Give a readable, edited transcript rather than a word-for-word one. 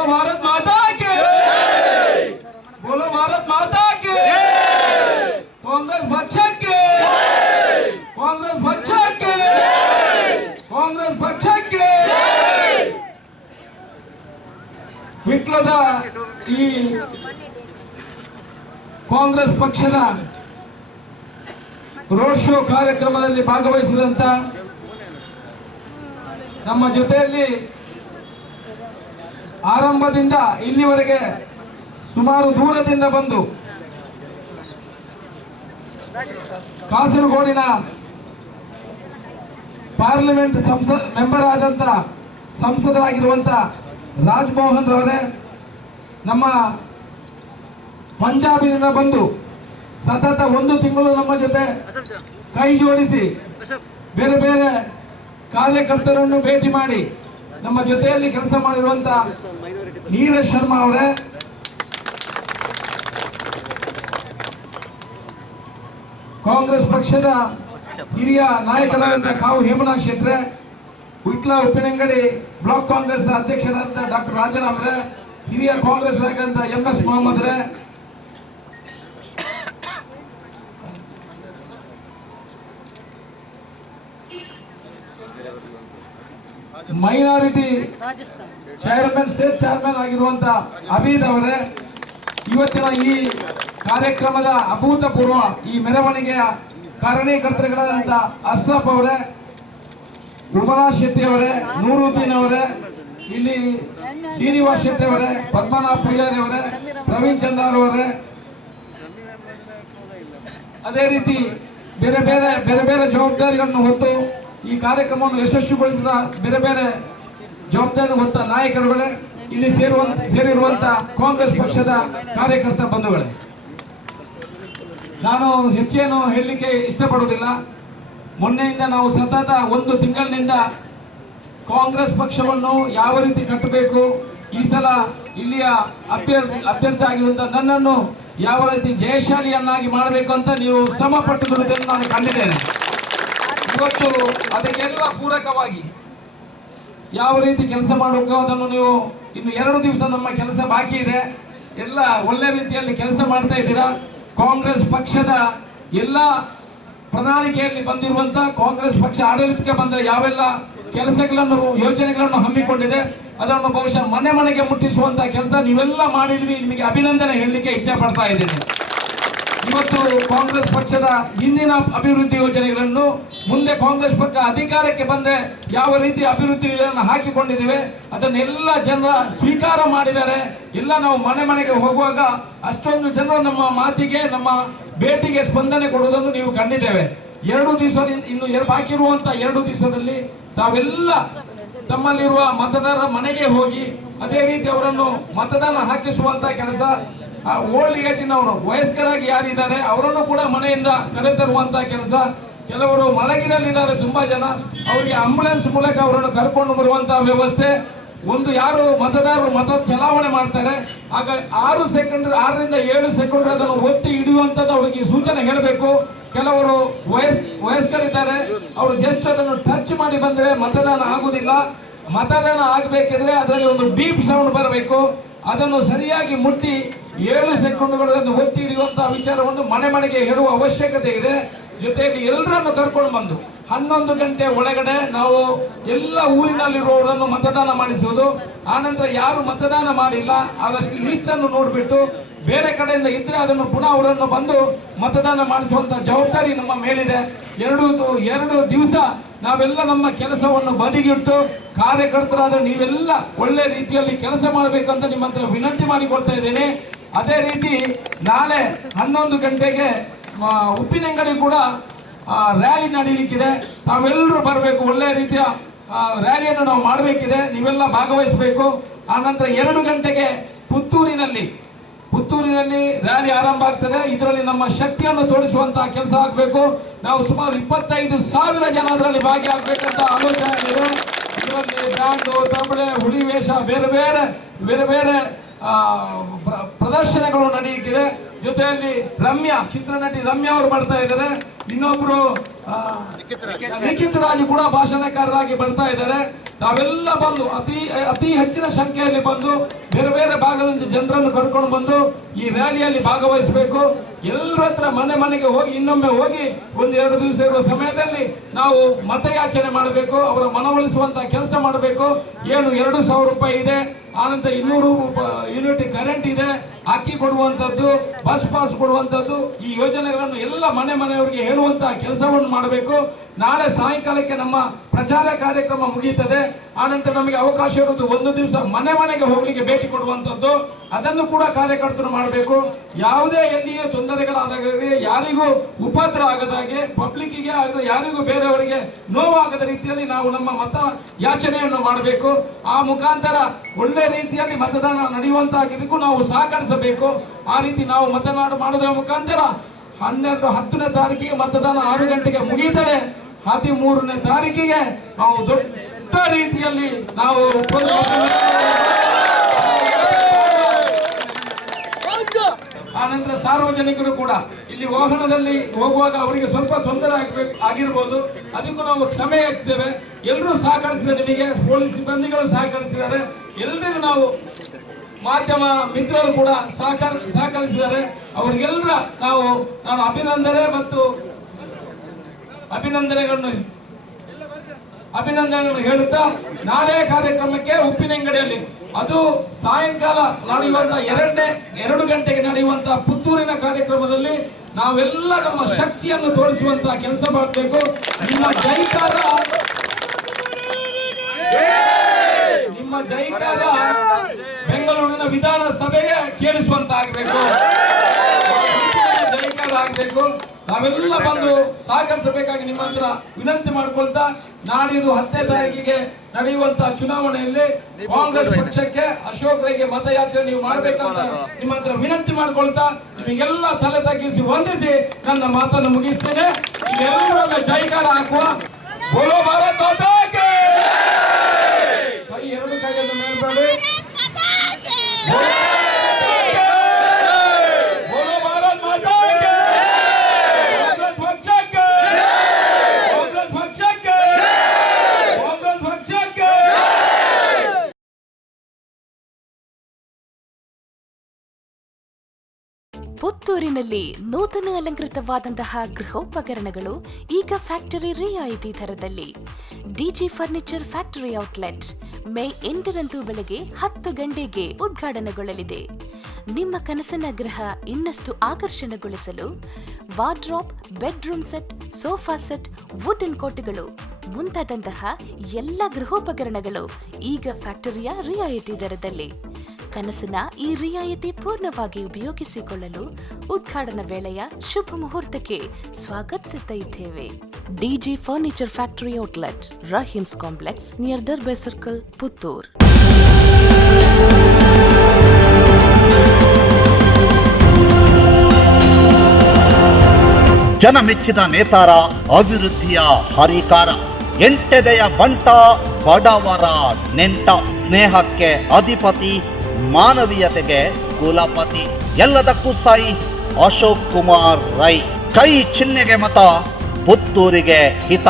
बोलो भारत माता के, बोलो भारत माता के, कांग्रेस पक्षಕ್ಕೆ, कांग्रेस पक्षಕ್ಕೆ, कांग्रेस पक्षಕ್ಕೆ ವಿಟ್ಲದ ಈ ಕಾಂಗ್ರೆಸ್ ಪಕ್ಷದ ರೋಡ್ ಶೋ ಕಾರ್ಯಕ್ರಮದಲ್ಲಿ ಭಾಗವಹಿಸಿದಂತ ನಮ್ಮ ಜೊತೆಯಲ್ಲಿ ಆರಂಭದಿಂದ ಇಲ್ಲಿವರೆಗೆ ಸುಮಾರು ದೂರದಿಂದ ಬಂದು ಕಾಸರಗೋಡಿನ ಪಾರ್ಲಿಮೆಂಟ್ ಮೆಂಬರ್ ಆದಂತ ಸಂಸದರಾಗಿರುವಂತ ರಾಜಮೋಹನ್ ರವರೇ, ನಮ್ಮ ಪಂಜಾಬಿನಿಂದ ಬಂದು ಸತತ 1 ತಿಂಗಳು ನಮ್ಮ ಜೊತೆ ಕೈ ಜೋಡಿಸಿ ಬೇರೆ ಬೇರೆ ಕಾರ್ಯಕರ್ತರನ್ನು ಭೇಟಿ ಮಾಡಿ ನಮ್ಮ ಜೊತೆಯಲ್ಲಿ ಕೆಲಸ ಮಾಡಿರುವಂತ ನೀರಜ್ ಶರ್ಮಾ ಅವರೇ, ಕಾಂಗ್ರೆಸ್ ಪಕ್ಷದ ಹಿರಿಯ ನಾಯಕರಾದಂಥ ಕಾವು ಹೇಮನಾಥ್ ಶೆಟ್ರೆ, ವಿಟ್ಲ ಉಪ್ಪಿನಂಗಡಿ ಬ್ಲಾಕ್ ಕಾಂಗ್ರೆಸ್ ಅಧ್ಯಕ್ಷರಾದಂಥ ಡಾಕ್ಟರ್ ರಾಜಾರಾಮ್ರೆ, ಹಿರಿಯ ಕಾಂಗ್ರೆಸ್ ನಾಯಕರಾದಂಥ MS ಮೊಹಮ್ಮದ್ ರೇ, ಮೈನಾರಿಟಿ ಚೇರ್ಮನ್ ಸ್ಟೇಟ್ ಚೇರ್ಮನ್ ಆಗಿರುವಂತ ಅಬೀದ್ ಅವರೇ, ಇವತ್ತಿನ ಈ ಕಾರ್ಯಕ್ರಮದ ಅಭೂತಪೂರ್ವ ಈ ಮೆರವಣಿಗೆಯ ಕಾರಣೀಕರ್ತರುಗಳಾದಂಥ ಅಶ್ರಫ್ ಅವರೇ, ಉಮರಾಜ್ ಶೆಟ್ಟಿ ಅವರೇ, ನೂರುದ್ದೀನ್ ಅವರೇ, ಇಲ್ಲಿ ಶ್ರೀನಿವಾಸ್ ಶೆಟ್ಟಿ ಅವರೇ, ಪದ್ಮನಾಭ ಪೂಜಾರಿ ಅವರೇ, ಪ್ರವೀಣ್ ಚಂದ್ರ ಅವರೇ, ಅದೇ ರೀತಿ ಬೇರೆ ಬೇರೆ ಬೇರೆ ಬೇರೆ ಜವಾಬ್ದಾರಿಗಳನ್ನು ಹೊತ್ತು ಈ ಕಾರ್ಯಕ್ರಮವನ್ನು ಯಶಸ್ವಿಗೊಳಿಸಿದ ಬೇರೆ ಬೇರೆ ಜವಾಬ್ದಾರಿ ಹೊತ್ತ ನಾಯಕರುಗಳೇ, ಇಲ್ಲಿ ಸೇರಿರುವಂತ ಕಾಂಗ್ರೆಸ್ ಪಕ್ಷದ ಕಾರ್ಯಕರ್ತ ಬಂಧುಗಳೇ, ನಾನು ಹೆಚ್ಚೇನು ಹೇಳಲಿಕ್ಕೆ ಇಷ್ಟಪಡುವುದಿಲ್ಲ. ಮೊನ್ನೆಯಿಂದ ನಾವು ಸತತ 1 ತಿಂಗಳಿನಿಂದ ಕಾಂಗ್ರೆಸ್ ಪಕ್ಷವನ್ನು ಯಾವ ರೀತಿ ಕಟ್ಟಬೇಕು, ಈ ಸಲ ಇಲ್ಲಿಯ ಅಭ್ಯರ್ಥಿ ಆಗಿರುವಂತ ನನ್ನನ್ನು ಯಾವ ರೀತಿ ಜಯಶಾಲಿಯನ್ನಾಗಿ ಮಾಡಬೇಕು ಅಂತ ನೀವು ಶ್ರಮ ಪಟ್ಟು ದುಡಿದನ್ನು ನಾನು ಕಂಡಿದ್ದೇನೆ. ಇವತ್ತು ಅದಕ್ಕೆಲ್ಲ ಪೂರಕವಾಗಿ ಯಾವ ರೀತಿ ಕೆಲಸ ಮಾಡಬೇಕು ಅದನ್ನು ನೀವು ಇನ್ನು 2 ದಿವಸ ನಮ್ಮ ಕೆಲಸ ಬಾಕಿ ಇದೆ, ಎಲ್ಲ ಒಳ್ಳೆ ರೀತಿಯಲ್ಲಿ ಕೆಲಸ ಮಾಡ್ತಾ ಇದ್ದೀರಾ. ಕಾಂಗ್ರೆಸ್ ಪಕ್ಷದ ಎಲ್ಲ ಪ್ರಣಾಳಿಕೆಯಲ್ಲಿ ಬಂದಿರುವಂತ ಕಾಂಗ್ರೆಸ್ ಪಕ್ಷ ಆಡಳಿತಕ್ಕೆ ಬಂದ ಯಾವೆಲ್ಲ ಕೆಲಸಗಳನ್ನು ಯೋಜನೆಗಳನ್ನು ಹಮ್ಮಿಕೊಂಡಿದೆ ಅದನ್ನು ಬಹುಶಃ ಮನೆ ಮನೆಗೆ ಮುಟ್ಟಿಸುವಂತ ಕೆಲಸ ನೀವೆಲ್ಲ ಮಾಡಿದ್ರಿ. ನಿಮಗೆ ಅಭಿನಂದನೆ ಹೇಳಲಿಕ್ಕೆ ಇಚ್ಛೆ ಪಡ್ತಾ ಇದ್ದೇನೆ. ಇವತ್ತು ಕಾಂಗ್ರೆಸ್ ಪಕ್ಷದ ಹಿಂದಿನ ಅಭಿವೃದ್ಧಿ ಯೋಜನೆಗಳನ್ನು ಮುಂದೆ ಕಾಂಗ್ರೆಸ್ ಪಕ್ಷ ಅಧಿಕಾರಕ್ಕೆ ಬಂದೆ ಯಾವ ರೀತಿ ಅಭಿವೃದ್ಧಿ ಯೋಜನೆ ಹಾಕಿಕೊಂಡಿದ್ದೇವೆ ಅದನ್ನೆಲ್ಲ ಜನರ ಸ್ವೀಕಾರ ಮಾಡಿದ್ದಾರೆ. ಎಲ್ಲ ನಾವು ಮನೆ ಮನೆಗೆ ಹೋಗುವಾಗ ಅಷ್ಟೊಂದು ಜನರು ನಮ್ಮ ಮಾತಿಗೆ ನಮ್ಮ ಭೇಟಿಗೆ ಸ್ಪಂದನೆ ಕೊಡುವುದನ್ನು ನೀವು ಕಂಡಿದ್ದೇವೆ. 2 ದಿವಸ ಇನ್ನು ಬಾಕಿ ಇರುವಂತ 2 ದಿವಸದಲ್ಲಿ ತಾವೆಲ್ಲ ತಮ್ಮಲ್ಲಿರುವ ಮತದಾರರ ಮನೆಗೆ ಹೋಗಿ ಅದೇ ರೀತಿ ಅವರನ್ನು ಮತದಾನ ಹಾಕಿಸುವಂತ ಕೆಲಸ, ಓಲ್ಡ್ ಏಜಿನವರು ವಯಸ್ಕರಾಗಿ ಯಾರಿದ್ದಾರೆ ಅವರನ್ನು ಕೂಡ ಮನೆಯಿಂದ ಕರೆತರುವಂತ ಕೆಲಸ, ಕೆಲವರು ಮಲಗಿನಲ್ಲಿದ್ದಾರೆ ತುಂಬಾ ಜನ, ಅವರಿಗೆ ಆಂಬುಲೆನ್ಸ್ ಮೂಲಕ ಅವರನ್ನು ಕರ್ಕೊಂಡು ಬರುವಂತಹ ವ್ಯವಸ್ಥೆ, ಯಾರು ಮತದಾರರು ಮತ ಚಲಾವಣೆ ಮಾಡ್ತಾರೆ ಆಗ 6ರಿಂದ 7 ಸೆಕೆಂಡ್ ಅದನ್ನು ಒತ್ತಿ ಹಿಡಿಯುವಂಥದ್ದು ಅವರಿಗೆ ಸೂಚನೆ ಹೇಳಬೇಕು. ಕೆಲವರು ವಯಸ್ಕರಿದ್ದಾರೆ, ಅವರು ಜಸ್ಟ್ ಅದನ್ನು ಟಚ್ ಮಾಡಿ ಬಂದರೆ ಮತದಾನ ಆಗುವುದಿಲ್ಲ. ಮತದಾನ ಆಗಬೇಕಿದ್ರೆ ಅದರಲ್ಲಿ ಒಂದು ಬೀಪ್ ಸೌಂಡ್ ಬರಬೇಕು, ಅದನ್ನು ಸರಿಯಾಗಿ ಮುಟ್ಟಿ 7 ಸೆಕೆಂಡ್ಗಳನ್ನು ಒತ್ತಿ ಹಿಡಿಯುವಂತಹ ವಿಚಾರವನ್ನು ಮನೆ ಮನೆಗೆ ಹೇಳುವ ಅವಶ್ಯಕತೆ ಇದೆ. ಜೊತೆಯಲ್ಲಿ ಎಲ್ಲರನ್ನು ಕರ್ಕೊಂಡು ಬಂದು 11 ಗಂಟೆ ಒಳಗಡೆ ನಾವು ಎಲ್ಲ ಊರಿನಲ್ಲಿರುವವರನ್ನು ಮತದಾನ ಮಾಡಿಸುವುದು. ಆನಂತರ ಯಾರು ಮತದಾನ ಮಾಡಿಲ್ಲ ಅದಷ್ಟು ಲಿಸ್ಟನ್ನು ನೋಡಿಬಿಟ್ಟು ಬೇರೆ ಕಡೆಯಿಂದ ಇದ್ರೆ ಅದನ್ನು ಪುನಃ ಅವರನ್ನು ಬಂದು ಮತದಾನ ಮಾಡಿಸುವಂತ ಜವಾಬ್ದಾರಿ ನಮ್ಮ ಮೇಲಿದೆ. 2 ದಿವಸ ನಾವೆಲ್ಲ ನಮ್ಮ ಕೆಲಸವನ್ನು ಬದಿಗಿಟ್ಟು ಕಾರ್ಯಕರ್ತರಾದ ನೀವೆಲ್ಲ ಒಳ್ಳೆ ರೀತಿಯಲ್ಲಿ ಕೆಲಸ ಮಾಡಬೇಕಂತ ನಿಮ್ಮ ಹತ್ರ ವಿನಂತಿ ಮಾಡಿಕೊಳ್ತಾ ಇದ್ದೇನೆ. ಅದೇ ರೀತಿ ನಾಳೆ 11 ಗಂಟೆಗೆ ಉಪ್ಪಿನಂಗಡಿ ಕೂಡ ರ್ಯಾಲಿ ನಡೀಲಿಕ್ಕಿದೆ. ತಾವೆಲ್ಲರೂ ಬರಬೇಕು, ಒಳ್ಳೆ ರೀತಿಯ ರ್ಯಾಲಿಯನ್ನು ನಾವು ಮಾಡಬೇಕಿದೆ, ನೀವೆಲ್ಲ ಭಾಗವಹಿಸಬೇಕು. ಆನಂತರ 2 ಗಂಟೆಗೆ ಪುತ್ತೂರಿನಲ್ಲಿ ರ್ಯಾಲಿ ಆರಂಭ ಆಗ್ತದೆ. ಇದರಲ್ಲಿ ನಮ್ಮ ಶಕ್ತಿಯನ್ನು ತೋರಿಸುವಂತಹ ಕೆಲಸ ಆಗಬೇಕು. ನಾವು ಸುಮಾರು 25,000 ಜನ ಅದರಲ್ಲಿ ಭಾಗಿಯಾಗಬೇಕಂತ ಆಲೋಚನೆ ಇದೆ. ಇದರಲ್ಲಿ ಬ್ಯಾಂಡು, ತಬಲೆ, ಹುಲಿ ವೇಷ, ಬೇರೆ ಬೇರೆ ಪ್ರದರ್ಶನಗಳು ನಡೆಯುತ್ತಿದೆ. ಜೊತೆಯಲ್ಲಿ ಚಿತ್ರನಟಿ ರಮ್ಯಾ ಅವರು ಬರ್ತಾ ಇದ್ದಾರೆ. ಇನ್ನೊಬ್ರು ಲಿಖಿತ್ ರಾಜ್ ಕೂಡ ಭಾಷಣಕಾರರಾಗಿ ಬರ್ತಾ ಇದ್ದಾರೆ. ತಾವೆಲ್ಲ ಬಂದು ಅತಿ ಹೆಚ್ಚಿನ ಸಂಖ್ಯೆಯಲ್ಲಿ ಬಂದು ಬೇರೆ ಬೇರೆ ಭಾಗದಿಂದ ಜನರನ್ನು ಕರ್ಕೊಂಡು ಬಂದು ಈ ರ್ಯಾಲಿಯಲ್ಲಿ ಭಾಗವಹಿಸಬೇಕು. ಎಲ್ಲರ ಹತ್ರ ಮನೆ ಮನೆಗೆ ಹೋಗಿ ಇನ್ನೊಮ್ಮೆ ಹೋಗಿ ಒಂದು 2 ದಿವಸ ಇರುವ ಸಮಯದಲ್ಲಿ ನಾವು ಮತಯಾಚನೆ ಮಾಡಬೇಕು, ಅವರ ಮನವೊಲಿಸುವಂತ ಕೆಲಸ ಮಾಡಬೇಕು. ಏನು 2,000 ರೂಪಾಯಿ ಇದೆ, ಆನಂತರ 200 ಯೂನಿಟ್ ಕರೆಂಟ್ ಇದೆ, ಅಕ್ಕಿ ಕೊಡುವಂಥದ್ದು, ಬಸ್ ಪಾಸ್ ಕೊಡುವಂಥದ್ದು, ಈ ಯೋಜನೆಗಳನ್ನು ಎಲ್ಲ ಮನೆಯವರಿಗೆ ಹೇಳುವಂತಹ ಕೆಲಸವನ್ನು ಮಾಡಬೇಕು. ನಾಳೆ ಸಾಯಂಕಾಲಕ್ಕೆ ನಮ್ಮ ಪ್ರಚಾರ ಕಾರ್ಯಕ್ರಮ ಮುಗಿಯುತ್ತದೆ. ಆನಂತರ ನಮಗೆ ಅವಕಾಶ ಇರುವುದು 1 ದಿವಸ ಮನೆಗೆ ಹೋಗ್ಲಿಕ್ಕೆ ಭೇಟಿ ಕೊಡುವಂಥದ್ದು, ಅದನ್ನು ಕೂಡ ಕಾರ್ಯಕರ್ತರು ಮಾಡಬೇಕು. ಯಾವುದೇ ಎಲ್ಲಿಯೇ ತೊಂದರೆಗಳಾದಾಗ ಯಾರಿಗೂ ಉಪದ್ರ ಆಗದಾಗೆ, ಪಬ್ಲಿಕ್ಕಿಗೆ ಆಗದ ಯಾರಿಗೂ ಬೇರೆಯವರಿಗೆ ನೋವಾಗದ ರೀತಿಯಲ್ಲಿ ನಾವು ನಮ್ಮ ಮತ ಯಾಚನೆಯನ್ನು ಮಾಡಬೇಕು. ಆ ಮುಖಾಂತರ ಒಳ್ಳೆ ರೀತಿಯಲ್ಲಿ ಮತದಾನ ನಡೆಯುವಂತಾಗಿದ್ದಕ್ಕೂ ನಾವು ಸಹಕರಿಸಬೇಕು. ಆ ರೀತಿ ನಾವು ಮತದಾನ ಮಾಡೋದರ ಮುಖಾಂತರ 10ನೇ ತಾರೀಕಿಗೆ ಮತದಾನ 6 ಗಂಟೆಗೆ ಮುಗಿಯುತ್ತದೆ. 13ನೇ ತಾರೀಕಿಗೆ ನಾವು ದೊಡ್ಡ ರೀತಿಯಲ್ಲಿ ನಾವು ಆನಂತರ ಸಾರ್ವಜನಿಕರು ಕೂಡ ಇಲ್ಲಿ ವಾಹನದಲ್ಲಿ ಹೋಗುವಾಗ ಅವರಿಗೆ ಸ್ವಲ್ಪ ತೊಂದರೆ ಆಗಿರ್ಬೋದು, ಅದಕ್ಕೂ ನಾವು ಕ್ಷಮೆ ಹಾಕ್ತೇವೆ. ಎಲ್ಲರೂ ಸಹಕರಿಸಿದ್ದಾರೆ, ನಿಮಗೆ ಪೊಲೀಸ್ ಸಿಬ್ಬಂದಿಗಳು ಸಹಕರಿಸಿದ್ದಾರೆ, ಎಲ್ಲರಿಗೂ ನಾವು ಮಾಧ್ಯಮ ಮಿತ್ರರು ಕೂಡ ಸಹಕರಿಸಿದ್ದಾರೆ. ಅವರಿಗೆಲ್ಲರ ನಾನು ಅಭಿನಂದನೆಗಳನ್ನು ಹೇಳುತ್ತಾ, ನಾಳೆ ಕಾರ್ಯಕ್ರಮಕ್ಕೆ ಉಪ್ಪಿನಂಗಡಿಯಲ್ಲಿ ಅದು ಸಾಯಂಕಾಲ ನಡೆಯುವಂತ 2 ಗಂಟೆಗೆ ನಡೆಯುವಂತಹ ಪುತ್ತೂರಿನ ಕಾರ್ಯಕ್ರಮದಲ್ಲಿ ನಾವೆಲ್ಲ ನಮ್ಮ ಶಕ್ತಿಯನ್ನು ತೋರಿಸುವಂತಹ ಕೆಲಸ ಮಾಡಬೇಕು. ನಿಮ್ಮ ಜೈಕಾರ ಬೆಂಗಳೂರಿನ ವಿಧಾನಸಭೆಗೆ ಕೇಳಿಸುವಂತಾಗಬೇಕು, ಜೈಕಾರ ಆಗಬೇಕು. ನಾವೆಲ್ಲ ಬಂದು ಸಹಕರಿಸಬೇಕಾಗಿ ನಿಮ್ಮ ಹತ್ರ ವಿನಂತಿ ಮಾಡಿಕೊಳ್ತಾ, ನಾಡಿದ್ದು 10ನೇ ತಾರೀಕಿಗೆ ನಡೆಯುವಂತಹ ಚುನಾವಣೆಯಲ್ಲಿ ಕಾಂಗ್ರೆಸ್ ಪಕ್ಷಕ್ಕೆ ಅಶೋಕ್ ರೈಗೆ ಮತಯಾಚನೆ ನೀವು ಮಾಡಬೇಕಂತ ನಿಮ್ಮ ಹತ್ರ ವಿನಂತಿ ಮಾಡಿಕೊಳ್ತಾ, ನಿಮಗೆಲ್ಲ ತಲೆ ತಗ್ಗಿಸಿ ವಂದಿಸಿ ನನ್ನ ಮಾತನ್ನು ಮುಗಿಸ್ತೇನೆ. ಎಲ್ಲರನ್ನ ಜೈಕಾರ ಹಾಕುವ ಬೋಲೋ ಭಾರತ್ ಮಾತಾ ಕಿ ಕೈ 2 ಕೈಯನ್ನು ಮೇಲ್ಬೇಡಿ. ಪುತ್ತೂರಿನಲ್ಲಿ ನೂತನ ಅಲಂಕೃತವಾದಂತಹ ಗೃಹೋಪಕರಣಗಳು ಈಗ ಫ್ಯಾಕ್ಟರಿ ರಿಯಾಯಿತಿ ದರದಲ್ಲಿ. DG furniture factory outlet May 8ರಂದು ಬೆಳಗ್ಗೆ 10 ಗಂಟೆಗೆ ಉದ್ಘಾಟನೆಗೊಳ್ಳಲಿದೆ. ನಿಮ್ಮ ಕನಸಿನ ಗೃಹ ಇನ್ನಷ್ಟು ಆಕರ್ಷಣೆಗೊಳಿಸಲು wardrobe, bedroom set, sofa set, wooden ಕೋಟೆಗಳು ಮುಂತಾದಂತಹ ಎಲ್ಲ ಗೃಹೋಪಕರಣಗಳು ಈಗ ಫ್ಯಾಕ್ಟರಿಯ ರಿಯಾಯಿತಿ ದರದಲ್ಲಿ. ಕನಸಿನ ಈ ರಿಯಾಯಿತಿ ಪೂರ್ಣವಾಗಿ ಉಪಯೋಗಿಸಿಕೊಳ್ಳಲು ಉದ್ಘಾಟನಾ ವೇಳೆಯ ಶುಭ ಮುಹೂರ್ತಕ್ಕೆ ಸ್ವಾಗತಿಸುತ್ತಾ ಇದ್ದೇವೆ. DG furniture factory outlet, Rahim's complex, near Darbe circle, Puttur. ಜನಮೆಚ್ಚಿದ ನೇತಾರ, ಅಭಿವೃದ್ಧಿಯ ಹರಿಕಾರ, ಎಂಟೆದೆಯ ಬಂಟ, ಬಡವರ ನೆಂಟ, ಸ್ನೇಹಕ್ಕೆ ಅಧಿಪತಿ, ಮಾನವೀಯತೆಗೆ ಕುಲಪತಿ, ಎಲ್ಲದಕ್ಕೂ ಸಾಯಿ ಅಶೋಕ್ ಕುಮಾರ್ ರೈ. ಕೈ ಚಿಹ್ನೆಗೆ ಮತ, ಪುತ್ತೂರಿಗೆ ಹಿತ.